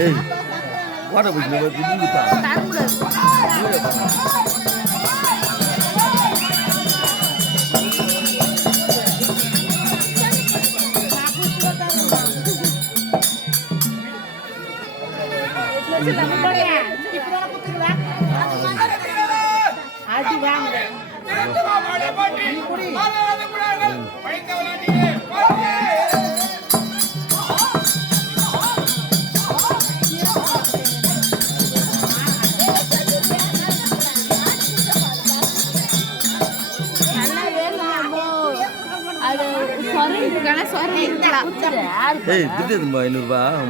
Hey, what are we doing with you? Hey, this is my new mom.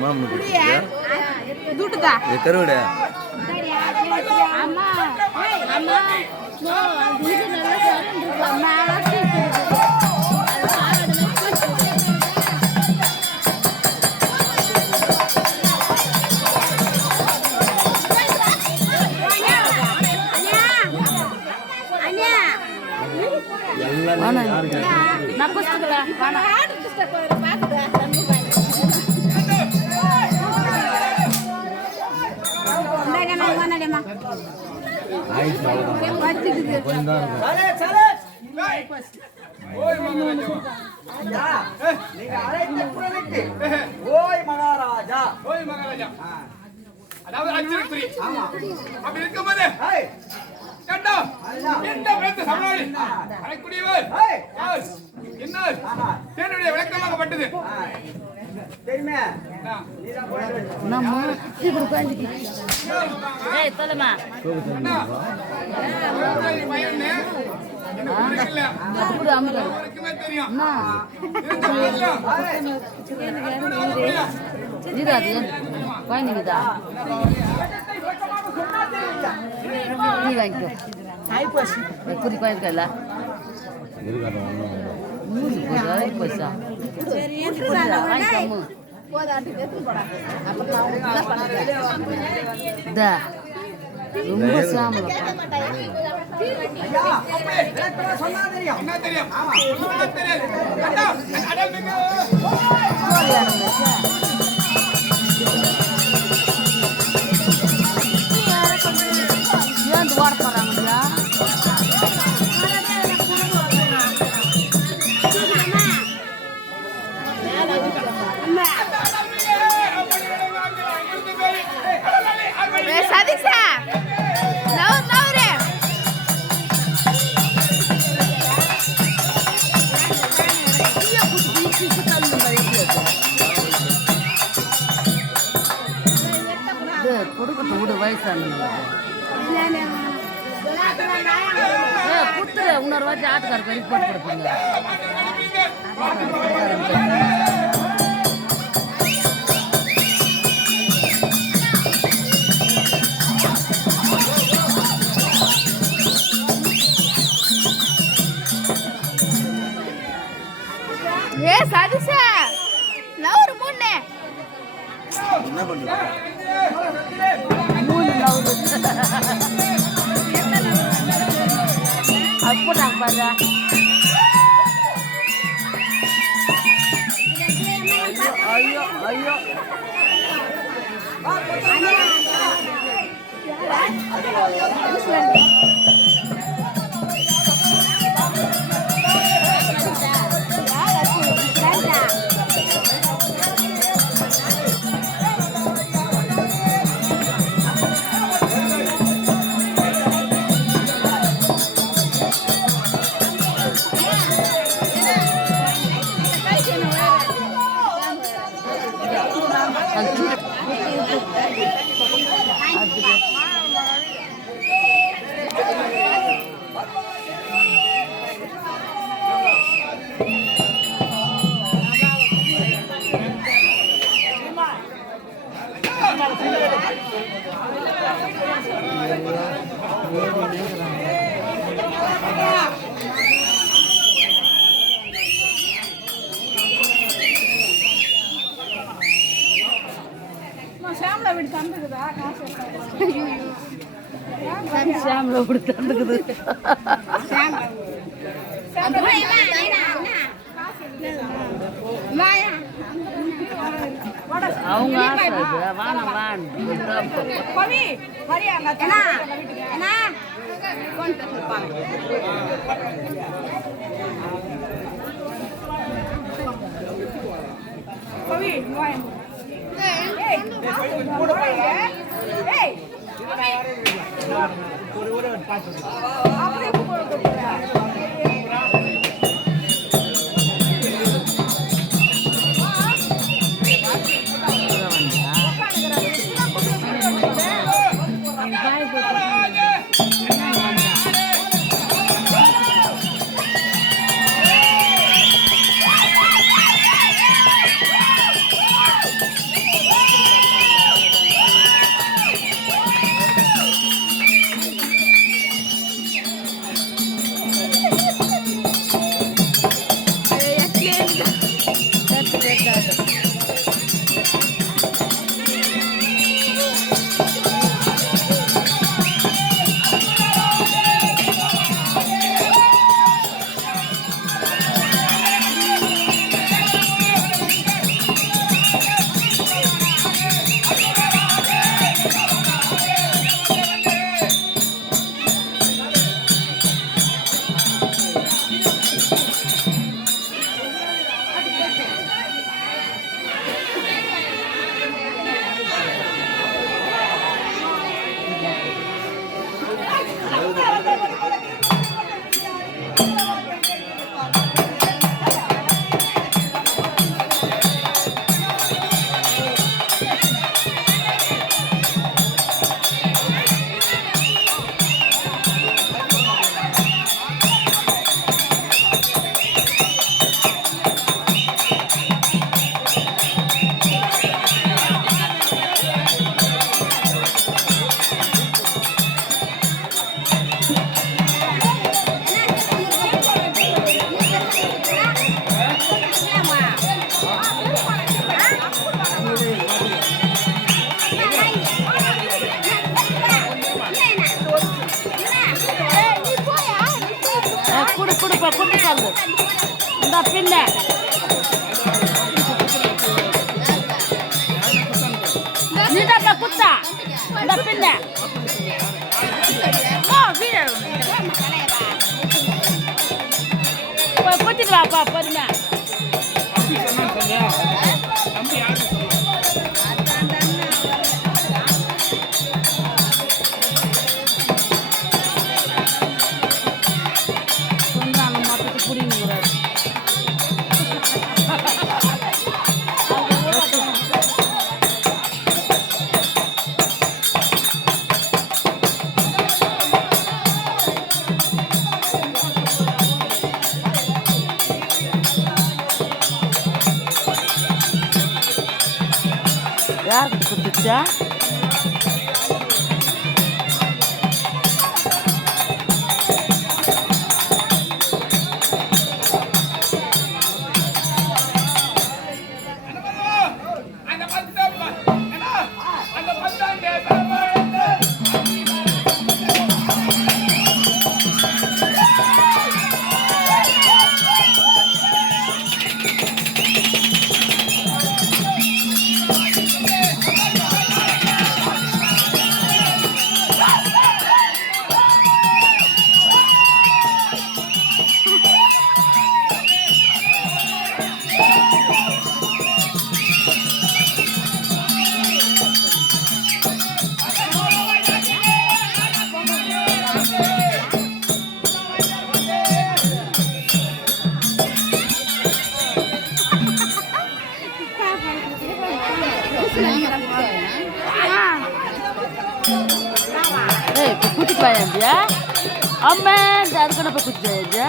கொடுக்கட்டும் விடு வயசானது கொடுத்துரு இன்னொரு வாட்டி ஆட்டுக்கார கறி போட்டு கொடுப்பீங்க ஏ சதிஷா லவர் மூணு என்ன பண்ணுங்க மூணு லவ் அப்போ நாங்கள் பாரு ஐயோ ஐயோ ஷாமில் கொடுத்து தந்துக்குது அவங்க ஆசை வானம் வான் குட்டிக்கால் இந்த பின்ன நீட்டா குத்தா இந்த பின்ன குத்திட்டு வாப்பா பொறுமை யாருக்கு கொடுத்துச்சா? கூட்டிட்டு வாயா அம்மா அதுக்கு போய் கூட்டிட்டு வாயா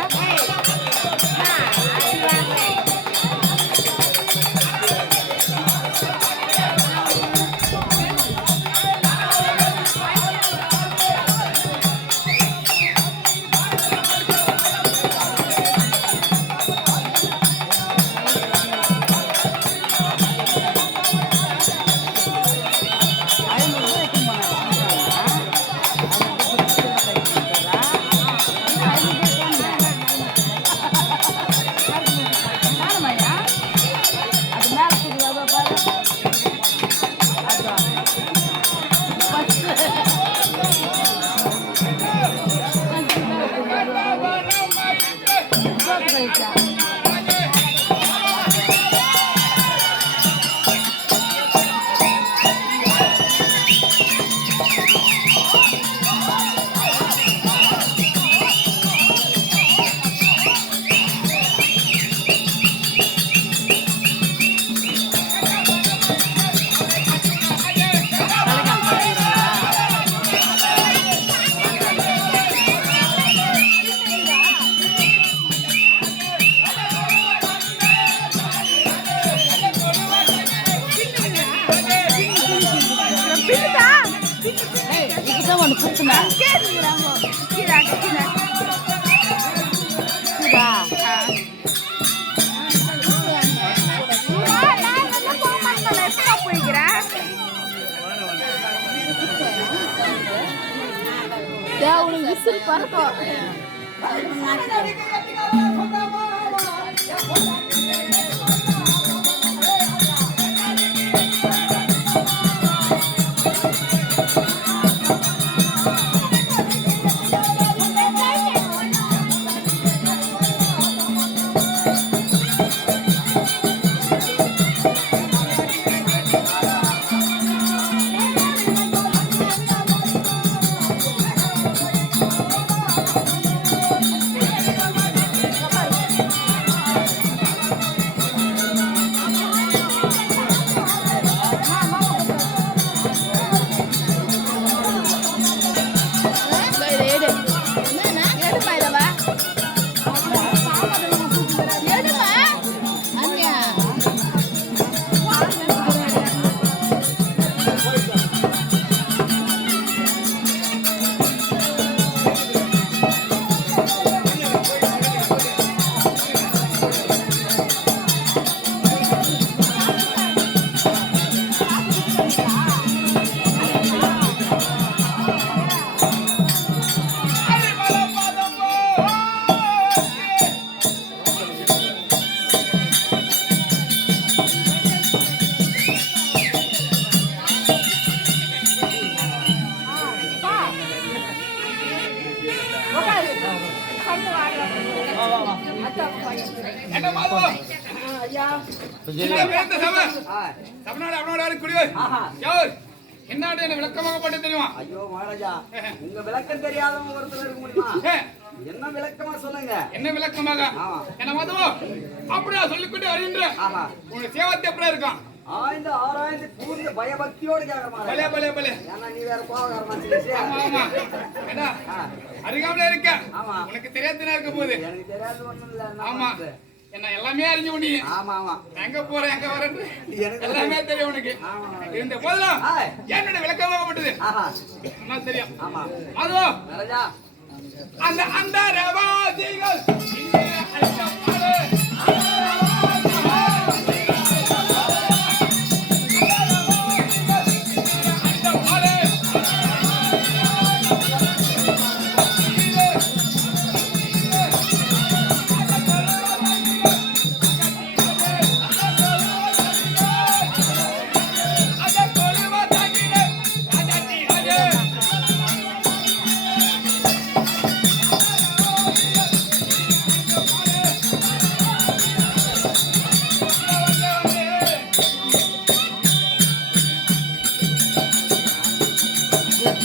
ஒன்று கொடுத்துனா உனக்கு விசில் பறக்கும். விளக்கமாக போட்டு தெரியுமா? ஐயோ மகாராஜா, உங்க விளக்கம் தெரியாதவங்க ஒருத்தர் இருக்க முடியுமா? என்ன விளக்கமா சொல்லுங்க. என்ன விளக்கமாக? என்ன மதுவோ அப்படியா சொல்லிக்கிட்டு வருகின்ற உங்க சேவத்தை எப்படி இருக்கான்? ஆய்ந்து ஆராய்ந்து கூர்ந்து பயபக்தியோடு கேட்கறமா. பலே பலே பலே. ஏன்னா நீ வேற கோவக்காரமா சொல்லிச்சு. ஆமா ஆமா. அருகாமல இருக்க. உனக்கு தெரியாதுனா இருக்க போகுது. எனக்கு தெரியாது ஒண்ணும் இல்ல. ஆமா. என்ன எல்லாமே அறிஞ்சு உனி. ஆமா ஆமா எங்க போறேன் எங்க வரேன் எனக்கு எல்லாமே தெரியும் உனக்கு. இந்த போதெல்லாம் என்னோட விளக்கமாகப்பட்டது. ஆஹா என்ன தெரியும்? ஆமா அதுவோ ராஜா அந்த அந்த ரவாதிகள் இங்கே அழைக்கப்பாடு.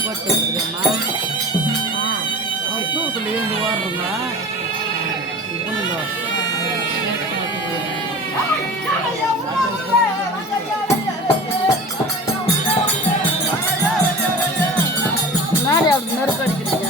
போட்டு வந்துடுறேம்மா. தூரத்தில் இருந்து ஓடுறோங்க. நாளை அப்படி நெருப்பு அடிக்கிறீங்க.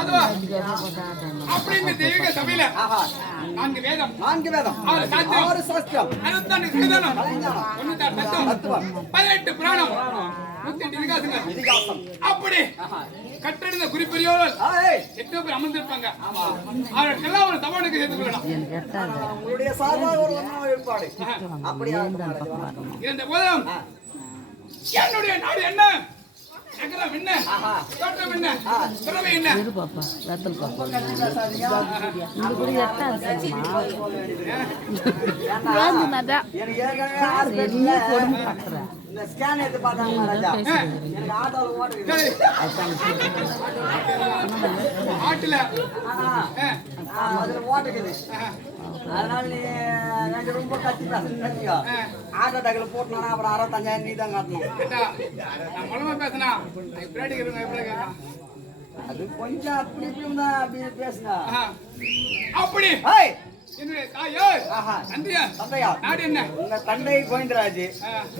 அதுவா அப்படின்னு தெய்வீக சபையில ஆஹா 4 வேதம் 4 வேதம் 6 சாஸ்திரம் 6 சாஸ்திரம் 64 சீதனம் கலைஞானம் 96 தத்துவம் 18 புராணம் 108 விகாசங்கள் இதிகாசம் அப்படி ஆஹா கட்டடிந்த குறிப்பெரியோர்கள் ஏய் 8 பேர் அமர்ந்திருப்பாங்க. அவர்களுக்கெல்லாம் ஒரு சபானுக்கு சேர்த்துக் கொள்ளலாம். எனக்கு எட்டாது. உங்களுடைய சார்பாக ஒரு ஒன்றாவது ஏற்பாடு அப்படியா இருந்த போதும் என்னுடைய நாடு என்ன, நகரம் என்ன, தோட்டம் என்ன, திறமை என்ன, இரு பாப்பா வெத்தல் பாப்பா இது கூட எட்டாது சரிம்மா. வேணும்னாதான் எனக்கு ஏற்கனவே ஹாஸ்பிட்டல்ல கொடுமை பார்க்குறேன். இந்த ஸ்கேன் எடுத்து பார்த்தாங்க ராஜா எனக்கு ஆட்டோல ஓட்டுது சரி. ஆட்டுல அதுல ஓட்டுக்குது அதனால நீ எனக்கு ரொம்ப கத்தி பேசுறீங்க ஆட்டோ டேக்கில் போட்டுனா அப்புறம் 65,000 நீ தான் காட்டணும் கேட்டா, நான் மூலமா பேசினா பின்னாடி இருக்கிறவங்க எப்படி கேட்கலாம்? அது கொஞ்சம் அப்படி இப்படி தான் அப்படின்னு பேசுங்க அப்படி ஏய் என்னுடைய தாயோ ஆஹா நந்தியா தந்தையா நாடு என்ன, உங்க தந்தை கோவிந்தராஜ்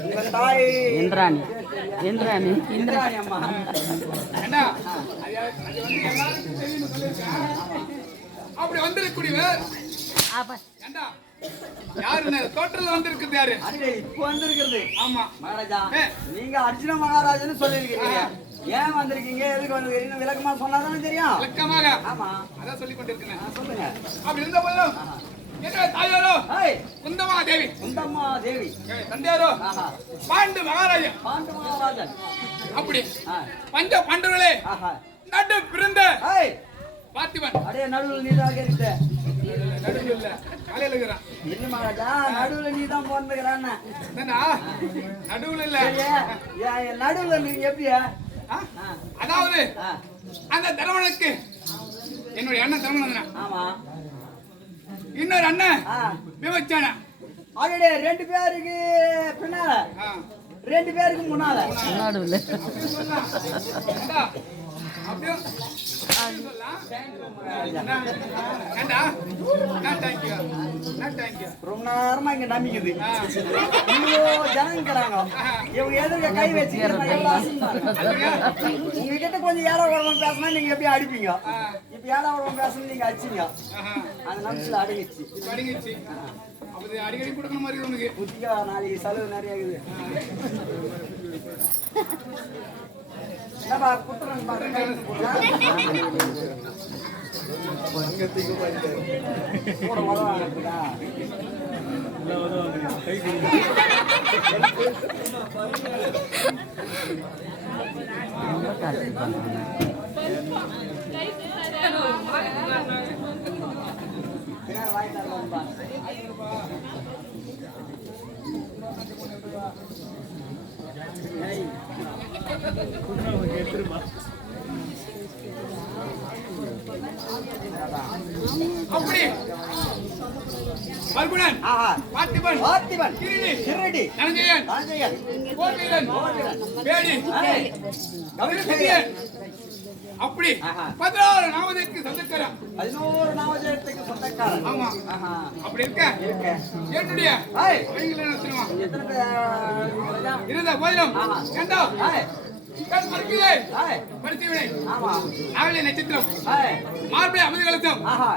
உங்க தாய் இந்திராணி இந்திராணி இந்திராணி அம்மா என்ன அது வந்து எல்லாருக்கும் தெரியும்னு சொல்லியிருக்கேன். அப்படி வந்திருக்கக்கூடியவர் அப்பா ஏண்டா யாருன்னு தோட்டத்துல வந்திருக்கிறது யாரு? அடே இப்போ வந்திருக்கிறது ஆமா மகாராஜா நீங்க அர்ஜுன மகாராஜன்னு சொல்லியிருக்கீங்க ஏன் வந்திருக்கீங்க எதுக்கு வந்திருக்கீங்க விளக்கமா சொன்னாதானே தெரியும் விளக்கமாக ஆமா அதான் சொல்லிக் கொண்டிருக்கிறேன். சொல்லுங்க அப்படி இருந்த போதும் என்ன தாயாரோ ஏய் குந்தமா தேவி, குந்தம்மா தேவி தந்தையாரோ ஆஹா பாண்டு மகாராஜன். பாண்டு மகாராஜன் அப்படி ஆ பஞ்ச பாண்டவர்களே ஆஹா நடு பிறந்த ஏய் பார்த்திபன் அடே நடுவுல நீ தான் கேட்ட நடுவில் இல்ல காலையில இருக்கிறான். இல்ல மகாராஜா நடுவுல நீ தான் பிறந்துக்கிறான்னு என்னன்னா நடுவில் இல்ல நடுவுல நீ எப்படியா அதாவது அந்த தரவனுக்கு என்னுடைய அண்ணன் தரவன் ஆமா இன்னொரு அண்ணன் விமச்சான அடே 2 பேருக்கு பின்னால 2 பேருக்கு முன்னால நடுவில் அப்படியே சொல்லலாம். ஏண்டா, அப்படியே சொல்லலாம். ஏண்டா, நான் தேங்க்யூ, நான் தேங்க்யூ. ரொம்ப நேரமா இங்க நம்பிக்குது இவ்வளோ ஜனம் இருக்கிறாங்க இவங்க எதிர்க்க கை வச்சு உங்ககிட்ட கொஞ்சம் ஏழை உடம்பு பேசினா நீங்க எப்படி அடிப்பீங்க இப்ப ஏழை உடம்பு பேசணும் நீங்க அடிச்சீங்க அந்த நிமிஷத்துல அடங்கிச்சு இப்ப அடங்கிடுச்சு. அப்படி அடிக்கடி கொடுக்கணும் மாதிரி உனக்கு. புத்தியா நாளைக்கு செலவு நிறைய இருக்குது என்னப்பா குத்துறேன் பாருங்க கூட உதவாங்க இருக்குதா ரொம்ப டார்ச்சர் பண்ணுறாங்க. பின்னாடி வாங்கி தரலாம்பா அப்படி பல்குணன் ஆஹா பார்த்து பார்த்திபன் கிரிடி, கிரடி தனஞ்சயன், தனஞ்சயன் கோவீரன், பேடி, கவிதையன் அப்படி ஆஹா. 16 நாமத்துக்கு சொந்தக்காரன். 11 நாமஜெயத்துக்கு சொந்தக்காரன் ஆமா. ஆஹா அப்படி இருக்க இருக்க என்னுடைய ஏய் அவங்கள என்ன சொல்லுவான்? எத்தனை பேர் இருந்த போதிலும் ஆமா. ஏண்டா ஏய் கண் மறுக்கிறே ஏய் பரிசுவினை ஆமா நாளை நட்சத்திரம் ஏய் மார்பை அமிர்தகலசம் ஆஹா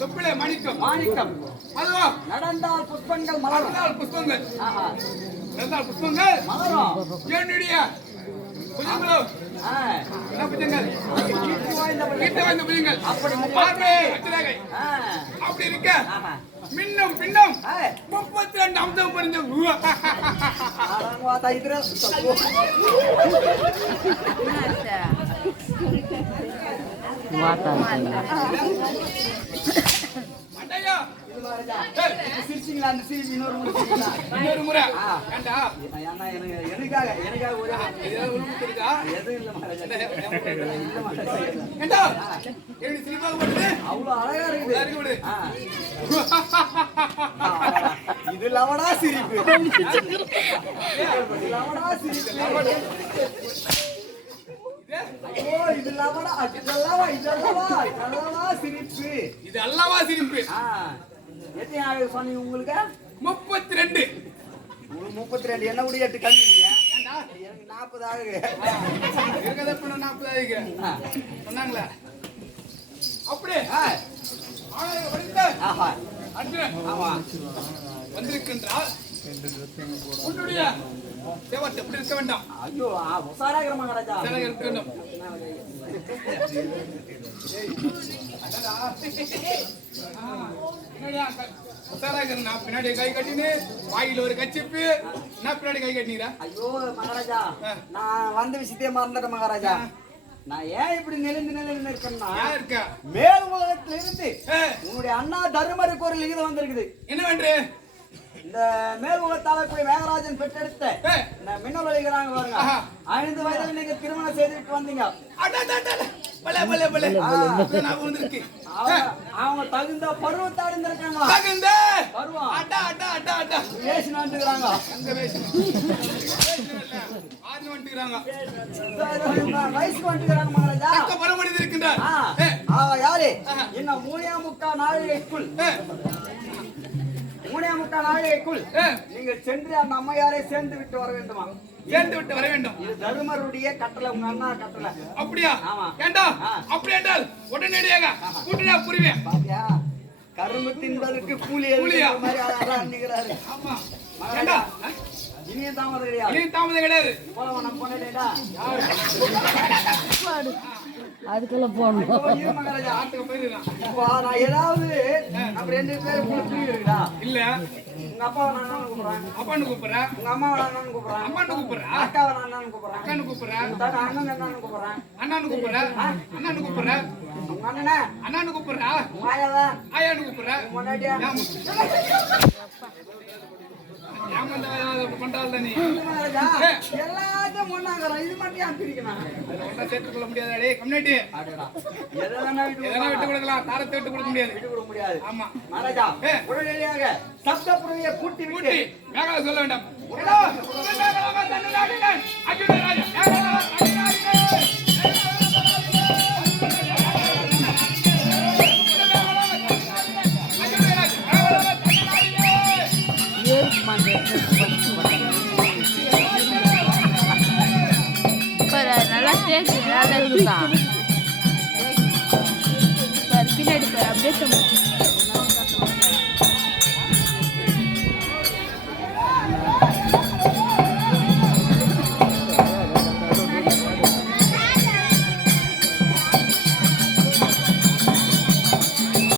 தொப்பிலே மாணிக்கம் மாணிக்கம் அதுவா நடந்தால் புஷ்பங்கள் மலரும் நடந்தால் புஷ்பங்கள் ஆஹா நடந்தால் புஷ்பங்கள் மலரும் என்னுடைய புஜங்களும் ஏய் என்ன புஜங்கள் ஈட்டி வாய்ந்த வீட்டு வாய்ந்த புஜங்கள் அப்படி மார்பை அச்சரகை ஏய் அப்படி இருக்க ஆஹா மின்னும் பின்னும் ஏய் 32 அம்சம் புரிஞ்ச ஆரங்கவாதா இದ್ರೆ அண்டையா சிரிச்சிங்களா அந்த சிரிச்சு இன்னொரு முறை சிரிச்சிங்களா? இன்னொரு முறை ஆ. ஏண்டா ஏன்னா எனக்காக ஒரு ஏதாவது உனக்கு தெரியுதா? எதுவும் இல்லை மகாராஜா இல்லை மகாராஜா ஏண்டா எப்படி சிரிப்பாக போட்டு அவ்வளோ அழகா இருக்குது இறக்கி விடு. ஆ. இது லவடா சிரிப்பு இது லவடா சிரிப்பு ஐயோ இது லவடா இதெல்லாம் சிரிப்பு இது அல்லவா சிரிப்பு ஆ எத்தனை ஆகுது சொன்னீங்க உங்களுக்கு 32 உங்களுக்கு 32 என்ன கூட 8 கம்மிங்க ஏண்டா எனக்கு 40 ஆகுது இருக்கத பண்ண 40 ஆயிருக்கு ஆ. சொன்னாங்களே அப்படியே ஆ. ஆனாலும் படித்த ஆஹா அர்ஜுனன் ஆமா வந்திருக்கின்றால் உன்னுடைய சேவத்தை எப்படி இருக்க வேண்டாம் ஐயோ உசாராகிற மகாராஜா சிறகு இருக்க வேண்டும் நான் பின்னாடி கை கட்டினு வாயில ஒரு கச்சிப்பு நான் பின்னாடி கை கட்டினீரா ஐயோ மகாராஜா நான் வந்த விஷயத்தையே மறந்துட்டேன் மகாராஜா நான் ஏன் இப்படி நெளிந்து இருக்கேன்னா ஏன் இருக்க மேல் உலகத்துல இருந்து ஏய், உன்னுடைய அண்ணா தருமருக்கு ஒரு லிகிதம் வந்திருக்குது என்ன வேண்டு இந்த மேல் உலகத்தால போய் வேகராஜன் பெற்றெடுத்த ஏய், இந்த மின்னல் வலிக்கிறாங்க பாருங்க ஆஹா. 5 வயதுல நீங்க திருமணம் செய்துட்டு வந்தீங்க பலே பலே பலே ஆ. நான் வந்திருக்கு அவங்க தகுந்த பருவத்தை அடைந்திருக்காங்களா தகுந்த பருவம் அட்டா அட்டா அட்டா அட்டா பேசினா வந்துக்கிறாங்க எங்க பேசு ஆறு வந்துக்கிறாங்க வயசுக்கு வந்துக்கிறாங்க மகாராஜா தக்க பரமடித்து இருக்கின்றார் ஆ. யாரு இன்னும் 3.25 நாழிகைக்குள் 3.25 நாழிகைக்குள் நீங்கள் சென்று அந்த அம்மையாரை சேர்ந்து விட்டு வர வேண்டுமா சேர்ந்து விட்டு வர வேண்டும் இது தருமருடைய கட்டளை உங்க அண்ணா கட்டளை அப்படியா ஆமா. ஏண்டா அப்படி என்றால் உடனடியாக கூட்டினா புரிவேன் பாத்தியா கரும்பு தின்பதற்கு கூலி கூலியா? எடுக்கிற மாதிரி அழகா அன்னிக்கிறாரு ஆமா ஏண்டா இனிய தாமதம் கிடையாது இனி தாமதம் கிடையாது போலவா நம்ம பொண்ணேடா அதுக்குள்ள போடணும் மகாராஜா ஆட்டுக்கு போயிருக்கான் இப்போ நான் ஏதாவது நம்ம 2 பேருக்குள்ள புரியுது இருக்குதா இல்ல உங்க அப்பாவை நான் அண்ணான்னு கூப்பிடுறேன் அப்பான்னு கூப்பிடுறேன் உங்க அம்மாவை நான் அண்ணான்னு கூப்பிடுறேன் அம்மான்னு கூப்பிடுறேன் அக்காவை நான் அண்ணான்னு கூப்பிடுறேன் அக்கான்னு கூப்பிடுறேன் உங்க தாத்தா அண்ணன் அண்ணான்னு கூப்பிடுறேன் அண்ணான்னு கூப்பிடுறேன் அண்ணான்னு கூப்பிடுறேன் உங்க அண்ணனை அண்ணான்னு கூப்பிடுறேன் உங்க ஆயாவை ஆயான்னு கூப்பிடுறேன் உங்க முன்னாடியா ஏமாந்த பண்றாள் நீ மகாராஜா எல்லாத்தையும் ஒண்ணாங்கிறோம் இது மட்டும் ஏன் பிரிக்கணும் அதுல ஒன்றா சேர்த்துக் கொள்ள முடியாது டேய் கம்யூனிட்டி எதை வேணா விட்டு எதனா விட்டு கொடுக்கலாம் தாரத்தை விட்டு கொடுக்க முடியாது விட்டு கொடுக்க முடியாது ஆமா மகாராஜா உடனடியாக சப்தப்புறவியை கூட்டி விட்டு கூட்டி மேகலா சொல்ல வேண்டாம் மேகலா, மேகலா, தன்னுடைய அர்ஜுன ராஜா மேகலா, நல்லா தேய்ச்சி நல்லா இருக்குதான் பின்னாடி அப்படியே